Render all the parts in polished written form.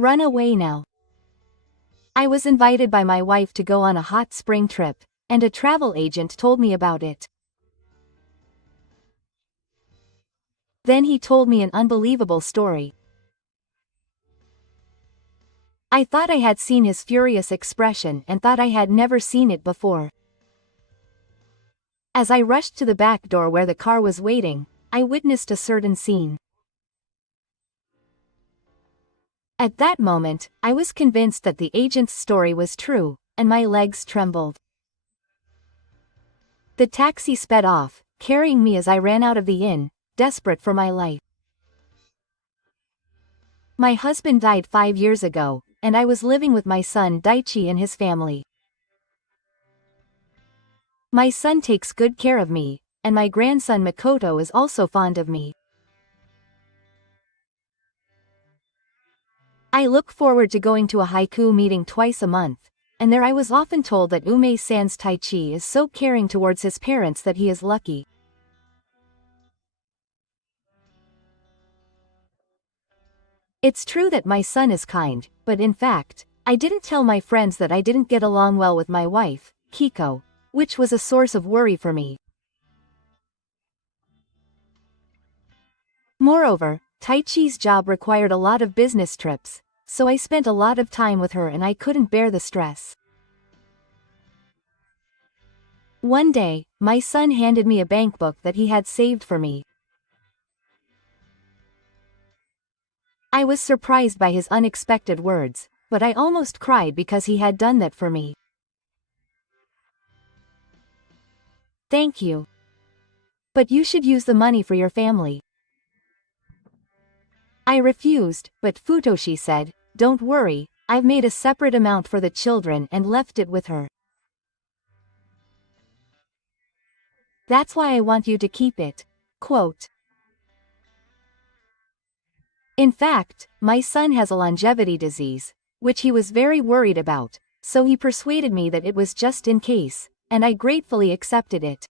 Run away now. I was invited by my wife to go on a hot spring trip, and a travel agent told me about it. Then he told me an unbelievable story. I thought I had seen his furious expression and thought I had never seen it before. As I rushed to the back door where the car was waiting, I witnessed a certain scene. At that moment, I was convinced that the agent's story was true, and my legs trembled. The taxi sped off, carrying me as I ran out of the inn, desperate for my life. My husband died 5 years ago, and I was living with my son Daichi and his family. My son takes good care of me, and my grandson Makoto is also fond of me. I look forward to going to a haiku meeting twice a month, and there I was often told that Ume-san's Taichi is so caring towards his parents that he is lucky. It's true that my son is kind, but in fact, I didn't tell my friends that I didn't get along well with my wife, Kiko, which was a source of worry for me. Moreover, Taichi's job required a lot of business trips, so I spent a lot of time with her and I couldn't bear the stress. One day, my son handed me a bank book that he had saved for me. I was surprised by his unexpected words, but I almost cried because he had done that for me. Thank you. But you should use the money for your family. I refused, but Futoshi said, "Don't worry, I've made a separate amount for the children and left it with her. That's why I want you to keep it." Quote. In fact, my son has a longevity disease, which he was very worried about, so he persuaded me that it was just in case, and I gratefully accepted it.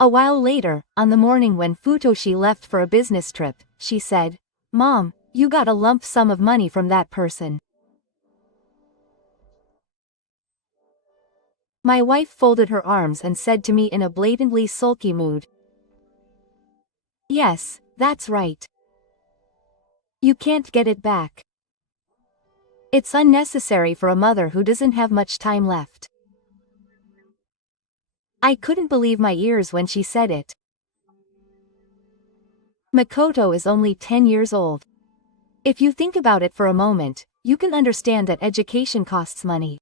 A while later, on the morning when Futoshi left for a business trip, she said, "Mom, you got a lump sum of money from that person." My wife folded her arms and said to me in a blatantly sulky mood, "Yes, that's right. You can't get it back. It's unnecessary for a mother who doesn't have much time left." I couldn't believe my ears when she said it. Makoto is only 10 years old. If you think about it for a moment, you can understand that education costs money.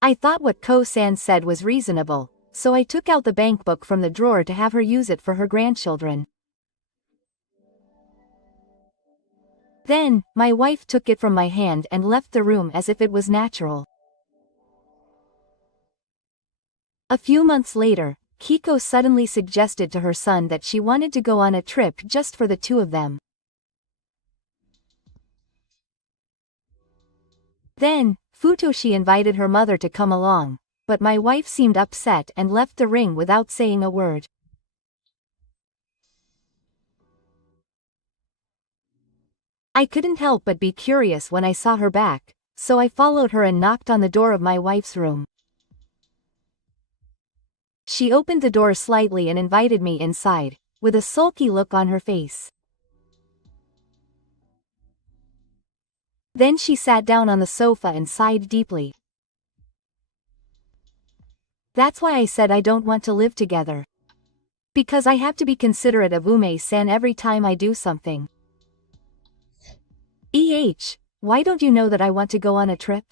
I thought what Ko-san said was reasonable, so I took out the bank book from the drawer to have her use it for her grandchildren. Then, my wife took it from my hand and left the room as if it was natural. A few months later, Kiko suddenly suggested to her son that she wanted to go on a trip just for the two of them. Then, Futoshi invited her mother to come along, but my wife seemed upset and left the ring without saying a word. I couldn't help but be curious when I saw her back, so I followed her and knocked on the door of my wife's room. She opened the door slightly and invited me inside, with a sulky look on her face. Then she sat down on the sofa and sighed deeply. "That's why I said I don't want to live together. Because I have to be considerate of Ume-san every time I do something. Why don't you know that I want to go on a trip?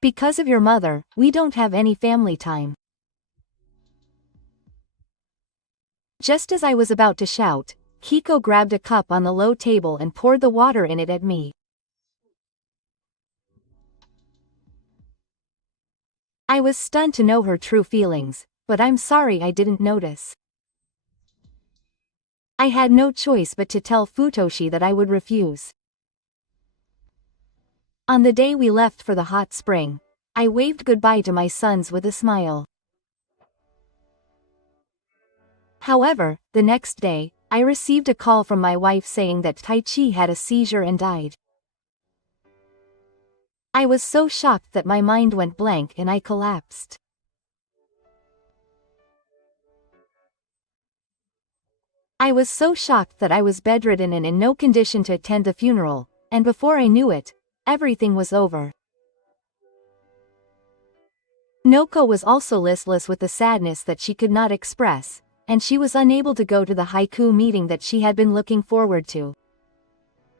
Because of your mother, we don't have any family time." Just as I was about to shout, Kiko grabbed a cup on the low table and poured the water in it at me. I was stunned to know her true feelings, but I'm sorry I didn't notice. I had no choice but to tell Futoshi that I would refuse. On the day we left for the hot spring, I waved goodbye to my sons with a smile. However, the next day, I received a call from my wife saying that Taichi had a seizure and died. I was so shocked that my mind went blank and I collapsed. I was so shocked that I was bedridden and in no condition to attend the funeral, and before I knew it, everything was over. Noko was also listless with the sadness that she could not express, and she was unable to go to the haiku meeting that she had been looking forward to.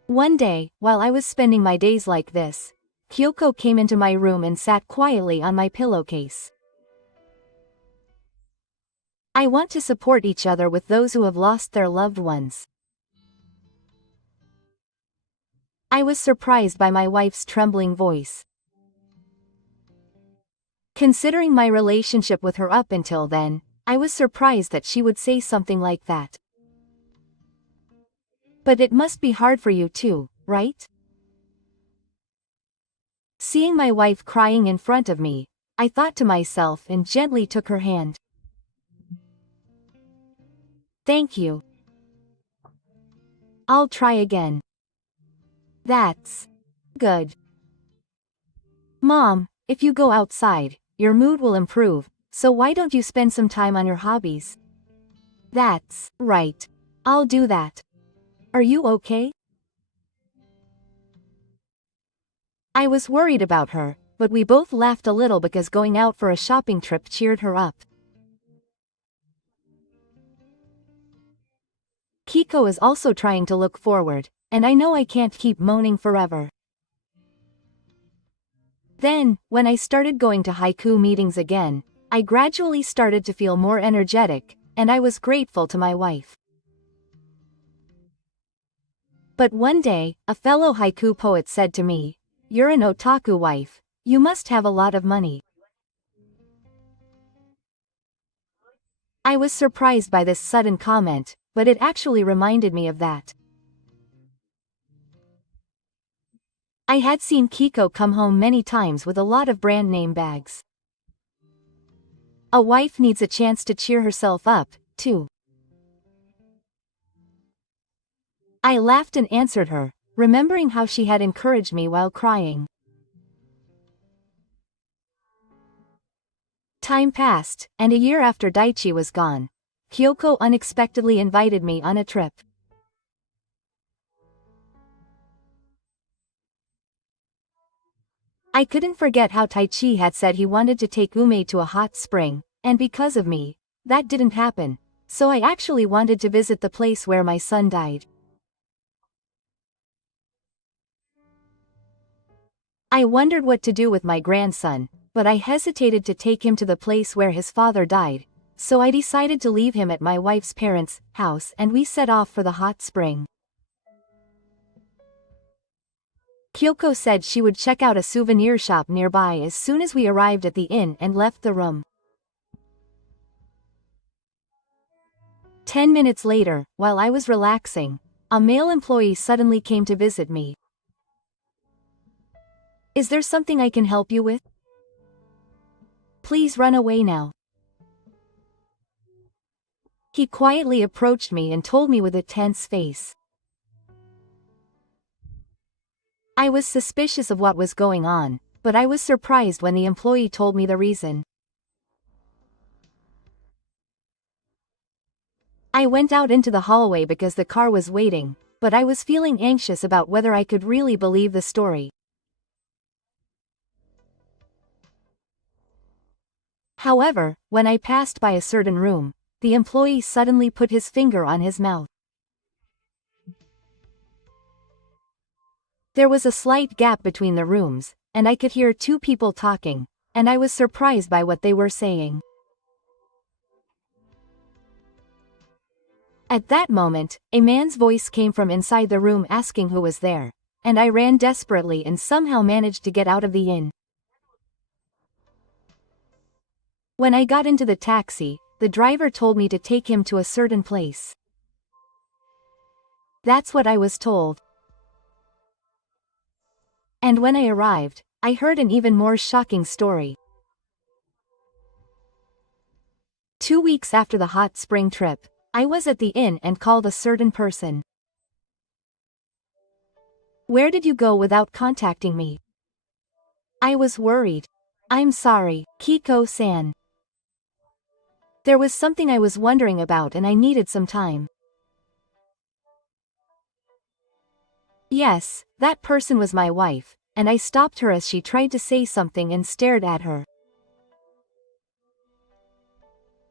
One day, while I was spending my days like this, Kyoko came into my room and sat quietly on my pillowcase. I want to support each other with those who have lost their loved ones. I was surprised by my wife's trembling voice. Considering my relationship with her up until then, I was surprised that she would say something like that. But it must be hard for you too, right? Seeing my wife crying in front of me, I thought to myself and gently took her hand. Thank you. I'll try again. That's good. Mom, if you go outside, your mood will improve, so why don't you spend some time on your hobbies? That's right. I'll do that. Are you okay? I was worried about her, but we both laughed a little because going out for a shopping trip cheered her up. Kiko is also trying to look forward, and I know I can't keep moaning forever. Then, when I started going to haiku meetings again, I gradually started to feel more energetic, and I was grateful to my wife. But one day, a fellow haiku poet said to me, "You're an otaku wife, you must have a lot of money." I was surprised by this sudden comment, but it actually reminded me of that. I had seen Kiko come home many times with a lot of brand name bags. A wife needs a chance to cheer herself up, too. I laughed and answered her, remembering how she had encouraged me while crying. Time passed, and a year after Daichi was gone, Kyoko unexpectedly invited me on a trip. I couldn't forget how Taichi had said he wanted to take Ume to a hot spring, and because of me, that didn't happen, so I actually wanted to visit the place where my son died. I wondered what to do with my grandson, but I hesitated to take him to the place where his father died, so I decided to leave him at my wife's parents' house and we set off for the hot spring. Kyoko said she would check out a souvenir shop nearby as soon as we arrived at the inn and left the room. 10 minutes later, while I was relaxing, a male employee suddenly came to visit me. "Is there something I can help you with? Please run away now." He quietly approached me and told me with a tense face. I was suspicious of what was going on, but I was surprised when the employee told me the reason. I went out into the hallway because the car was waiting, but I was feeling anxious about whether I could really believe the story. However, when I passed by a certain room, the employee suddenly put his finger on his mouth. There was a slight gap between the rooms, and I could hear two people talking, and I was surprised by what they were saying. At that moment, a man's voice came from inside the room asking who was there, and I ran desperately and somehow managed to get out of the inn. When I got into the taxi, the driver told me to take him to a certain place. That's what I was told. And when I arrived, I heard an even more shocking story. 2 weeks after the hot spring trip, I was at the inn and called a certain person. Where did you go without contacting me? I was worried. I'm sorry, Kiko-san. There was something I was wondering about and I needed some time. Yes, that person was my wife, and I stopped her as she tried to say something and stared at her.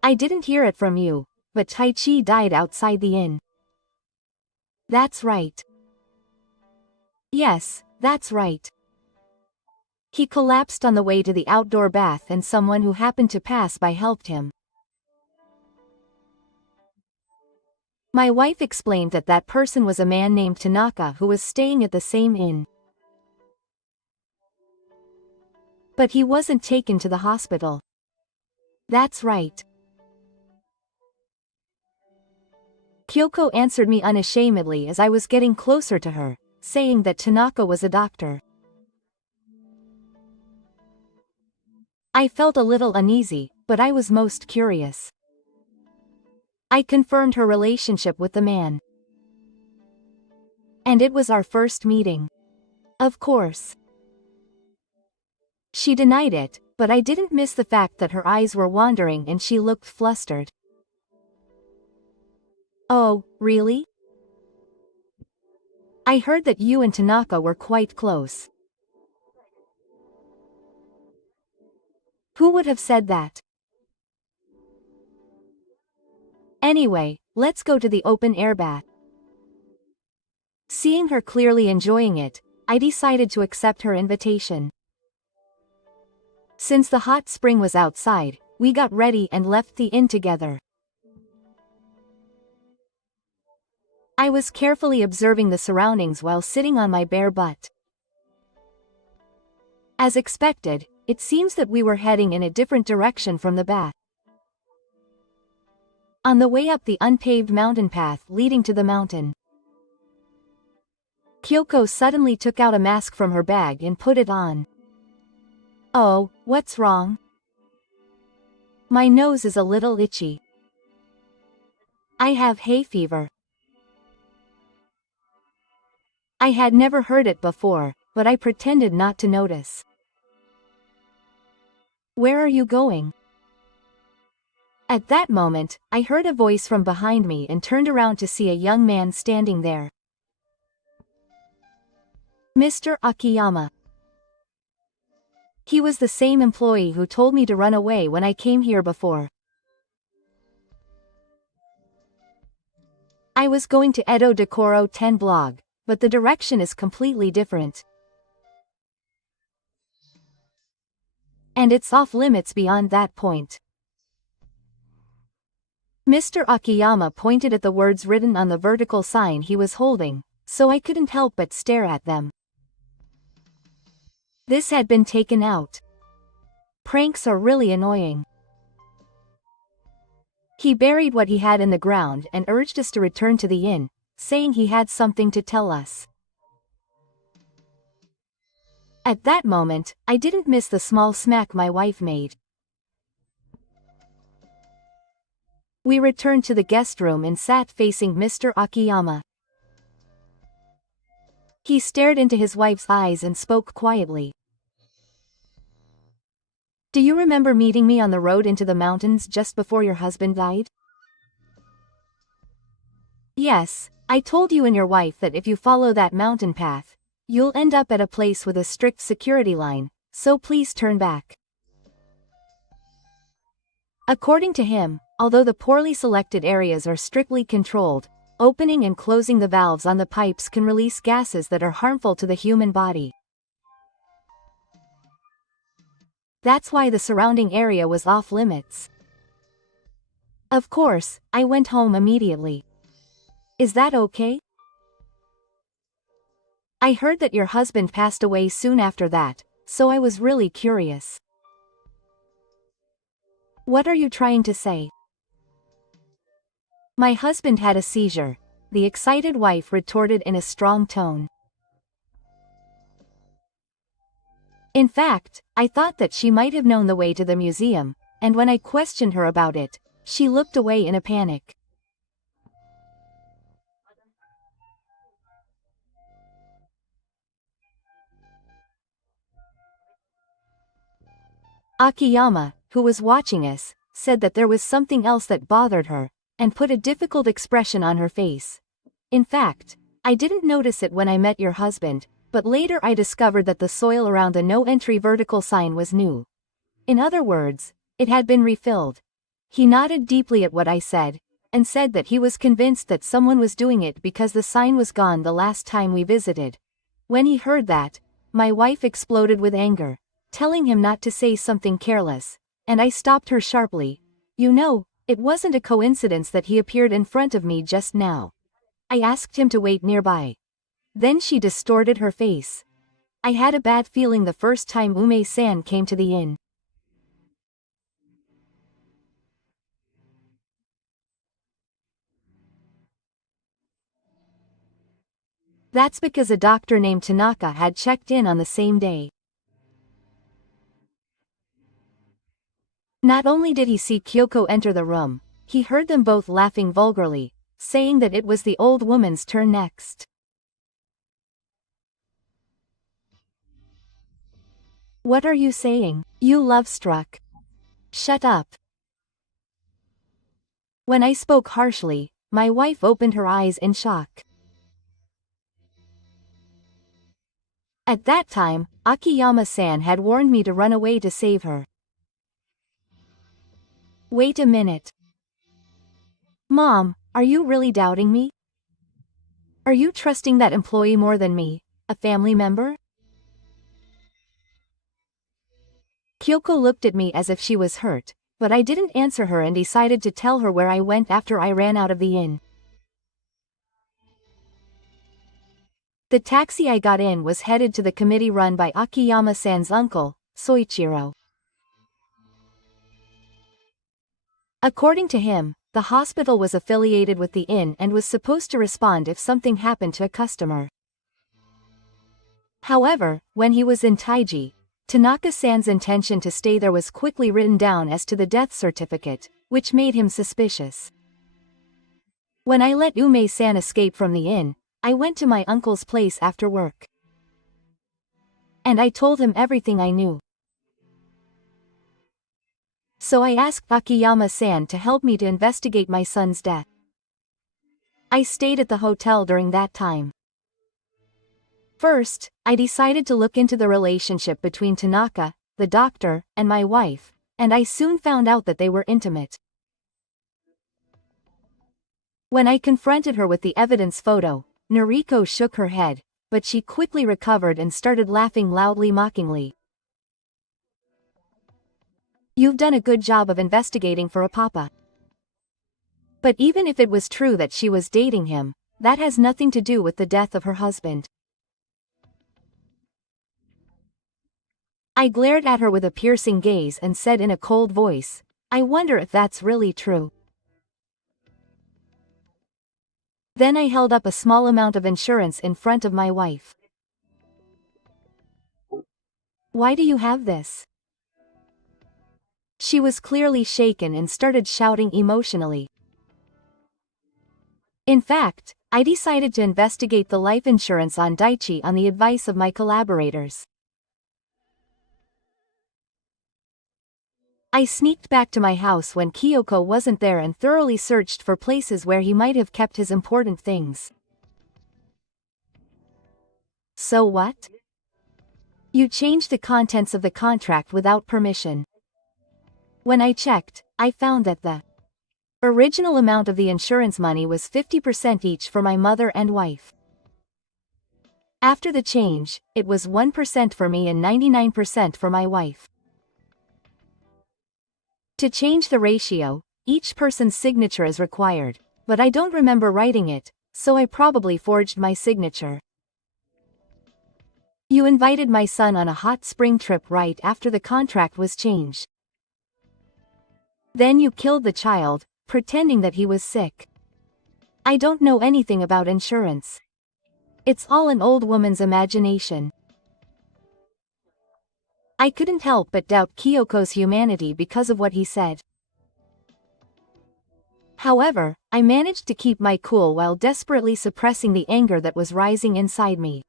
I didn't hear it from you, but Taichi died outside the inn. That's right. Yes, that's right. He collapsed on the way to the outdoor bath and someone who happened to pass by helped him. My wife explained that that person was a man named Tanaka who was staying at the same inn. But he wasn't taken to the hospital. That's right. Kyoko answered me unashamedly as I was getting closer to her, saying that Tanaka was a doctor. I felt a little uneasy, but I was most curious. I confirmed her relationship with the man. And it was our first meeting. Of course. She denied it, but I didn't miss the fact that her eyes were wandering and she looked flustered. Oh, really? I heard that you and Tanaka were quite close. Who would have said that? Anyway, let's go to the open-air bath. Seeing her clearly enjoying it, I decided to accept her invitation. Since the hot spring was outside, we got ready and left the inn together. I was carefully observing the surroundings while sitting on my bare butt. As expected, it seems that we were heading in a different direction from the bath. On the way up the unpaved mountain path leading to the mountain, Kyoko suddenly took out a mask from her bag and put it on. Oh, what's wrong? My nose is a little itchy. I have hay fever. I had never heard it before, but I pretended not to notice. Where are you going? At that moment, I heard a voice from behind me and turned around to see a young man standing there. Mr. Akiyama. He was the same employee who told me to run away when I came here before. I was going to Edo Decoro 10 blog, but the direction is completely different. And it's off limits beyond that point. Mr. Akiyama pointed at the words written on the vertical sign he was holding, so I couldn't help but stare at them. This had been taken out. Pranks are really annoying. He buried what he had in the ground and urged us to return to the inn, saying he had something to tell us. At that moment, I didn't miss the small smack my wife made. We returned to the guest room and sat facing Mr. Akiyama. He stared into his wife's eyes and spoke quietly. Do you remember meeting me on the road into the mountains just before your husband died? Yes, I told you and your wife that if you follow that mountain path, you'll end up at a place with a strict security line, so please turn back. According to him, although the poorly selected areas are strictly controlled, opening and closing the valves on the pipes can release gases that are harmful to the human body. That's why the surrounding area was off limits. Of course, I went home immediately. Is that okay? I heard that your husband passed away soon after that, so I was really curious. What are you trying to say? My husband had a seizure, the excited wife retorted in a strong tone. In fact, I thought that she might have known the way to the museum, and when I questioned her about it, she looked away in a panic. Akiyama, who was watching us, said that there was something else that bothered her, and put a difficult expression on her face. In fact, I didn't notice it when I met your husband, but later I discovered that the soil around the no-entry vertical sign was new. In other words, it had been refilled. He nodded deeply at what I said, and said that he was convinced that someone was doing it because the sign was gone the last time we visited. When he heard that, my wife exploded with anger, telling him not to say something careless, and I stopped her sharply. You know, it wasn't a coincidence that he appeared in front of me just now. I asked him to wait nearby. Then she distorted her face. I had a bad feeling the first time Ume-san came to the inn. That's because a doctor named Tanaka had checked in on the same day. Not only did he see Kyoko enter the room, he heard them both laughing vulgarly, saying that it was the old woman's turn next. What are you saying, you love-struck? Shut up. When I spoke harshly, my wife opened her eyes in shock. At that time, Akiyama-san had warned me to run away to save her. Wait a minute. Mom, are you really doubting me? Are you trusting that employee more than me, a family member? Kyoko looked at me as if she was hurt, but I didn't answer her and decided to tell her where I went after I ran out of the inn. The taxi I got in was headed to the committee run by Akiyama-san's uncle, Soichiro. According to him, the hospital was affiliated with the inn and was supposed to respond if something happened to a customer. However, when he was in Taiji, Tanaka-san's intention to stay there was quickly written down as to the death certificate, which made him suspicious. When I let Ume-san escape from the inn, I went to my uncle's place after work. And I told him everything I knew. So I asked Akiyama-san to help me to investigate my son's death. I stayed at the hotel during that time. First, I decided to look into the relationship between Tanaka, the doctor, and my wife, and I soon found out that they were intimate. When I confronted her with the evidence photo, Noriko shook her head, but she quickly recovered and started laughing loudly mockingly. You've done a good job of investigating for a papa. But even if it was true that she was dating him, that has nothing to do with the death of her husband. I glared at her with a piercing gaze and said in a cold voice, I wonder if that's really true. Then I held up a small amount of insurance in front of my wife. Why do you have this? She was clearly shaken and started shouting emotionally. In fact, I decided to investigate the life insurance on Daichi on the advice of my collaborators. I sneaked back to my house when Kyoko wasn't there and thoroughly searched for places where he might have kept his important things. So what? You changed the contents of the contract without permission. When I checked, I found that the original amount of the insurance money was 50% each for my mother and wife. After the change, it was 1% for me and 99% for my wife. To change the ratio, each person's signature is required, but I don't remember writing it, so I probably forged my signature. You invited my son on a hot spring trip right after the contract was changed. Then you killed the child, pretending that he was sick. I don't know anything about insurance. It's all an old woman's imagination. I couldn't help but doubt Kyoko's humanity because of what he said. However, I managed to keep my cool while desperately suppressing the anger that was rising inside me.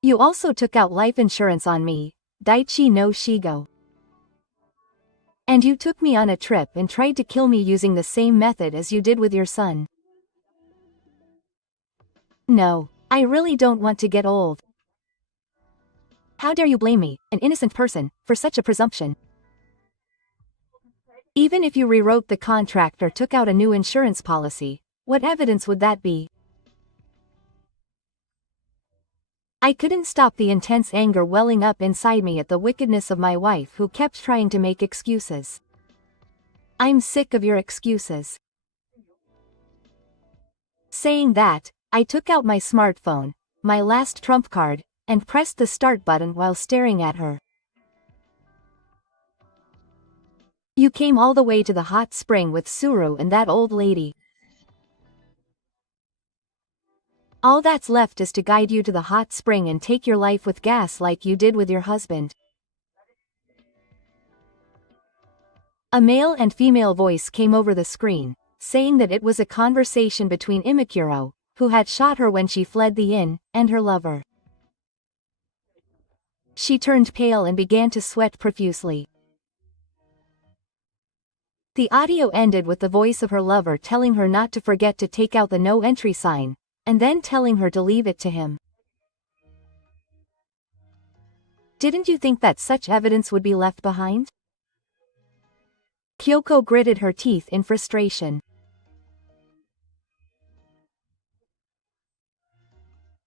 You also took out life insurance on me, Daichi no Shigo. And you took me on a trip and tried to kill me using the same method as you did with your son. No, I really don't want to get old. How dare you blame me, an innocent person, for such a presumption? Even if you rewrote the contract or took out a new insurance policy, what evidence would that be? I couldn't stop the intense anger welling up inside me at the wickedness of my wife who kept trying to make excuses. I'm sick of your excuses. Saying that, I took out my smartphone, my last trump card, and pressed the start button while staring at her. You came all the way to the hot spring with Suru and that old lady. All that's left is to guide you to the hot spring and take your life with gas like you did with your husband. A male and female voice came over the screen, saying that it was a conversation between Imikuro, who had shot her when she fled the inn, and her lover. She turned pale and began to sweat profusely. The audio ended with the voice of her lover telling her not to forget to take out the no entry sign, and then telling her to leave it to him. Didn't you think that such evidence would be left behind? Kyoko gritted her teeth in frustration.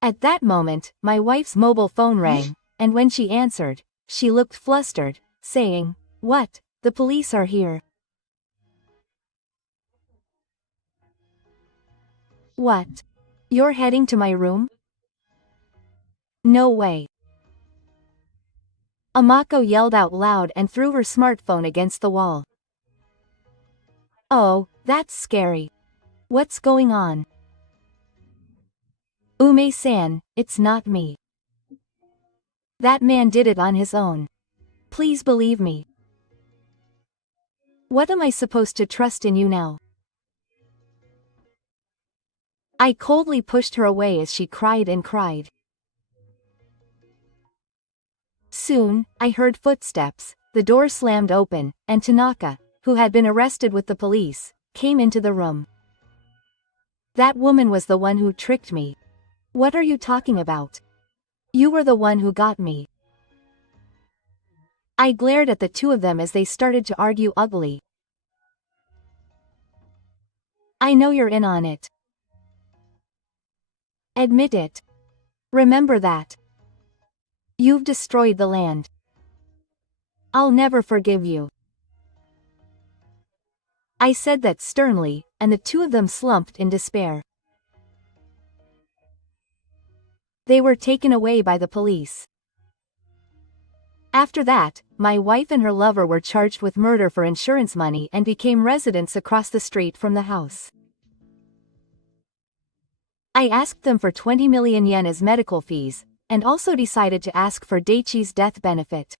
At that moment, my wife's mobile phone rang, and when she answered, she looked flustered, saying, "What? The police are here." What? You're heading to my room? No way. Amako yelled out loud and threw her smartphone against the wall. Oh, that's scary. What's going on? Ume-san, it's not me. That man did it on his own. Please believe me. What am I supposed to trust in you now? I coldly pushed her away as she cried and cried. Soon, I heard footsteps, the door slammed open, and Tanaka, who had been arrested with the police, came into the room. That woman was the one who tricked me. What are you talking about? You were the one who got me. I glared at the two of them as they started to argue ugly. I know you're in on it. Admit it. Remember that. You've destroyed the land. I'll never forgive you. I said that sternly, and the two of them slumped in despair. They were taken away by the police. After that, my wife and her lover were charged with murder for insurance money and became residents across the street from the house. I asked them for 20 million yen as medical fees, and also decided to ask for Daichi's death benefit.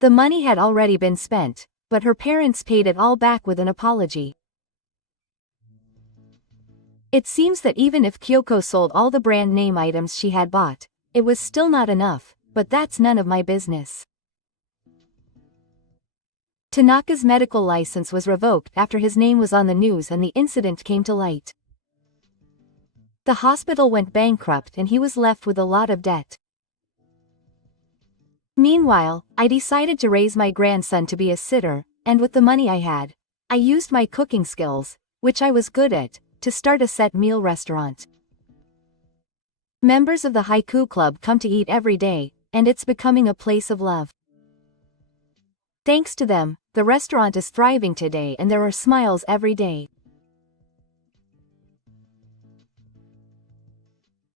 The money had already been spent, but her parents paid it all back with an apology. It seems that even if Kyoko sold all the brand name items she had bought, it was still not enough, but that's none of my business. Tanaka's medical license was revoked after his name was on the news and the incident came to light. The hospital went bankrupt and he was left with a lot of debt. Meanwhile, I decided to raise my grandson to be a sitter, and with the money I had, I used my cooking skills, which I was good at, to start a set meal restaurant. Members of the Haiku Club come to eat every day, and it's becoming a place of love. Thanks to them, the restaurant is thriving today and there are smiles every day.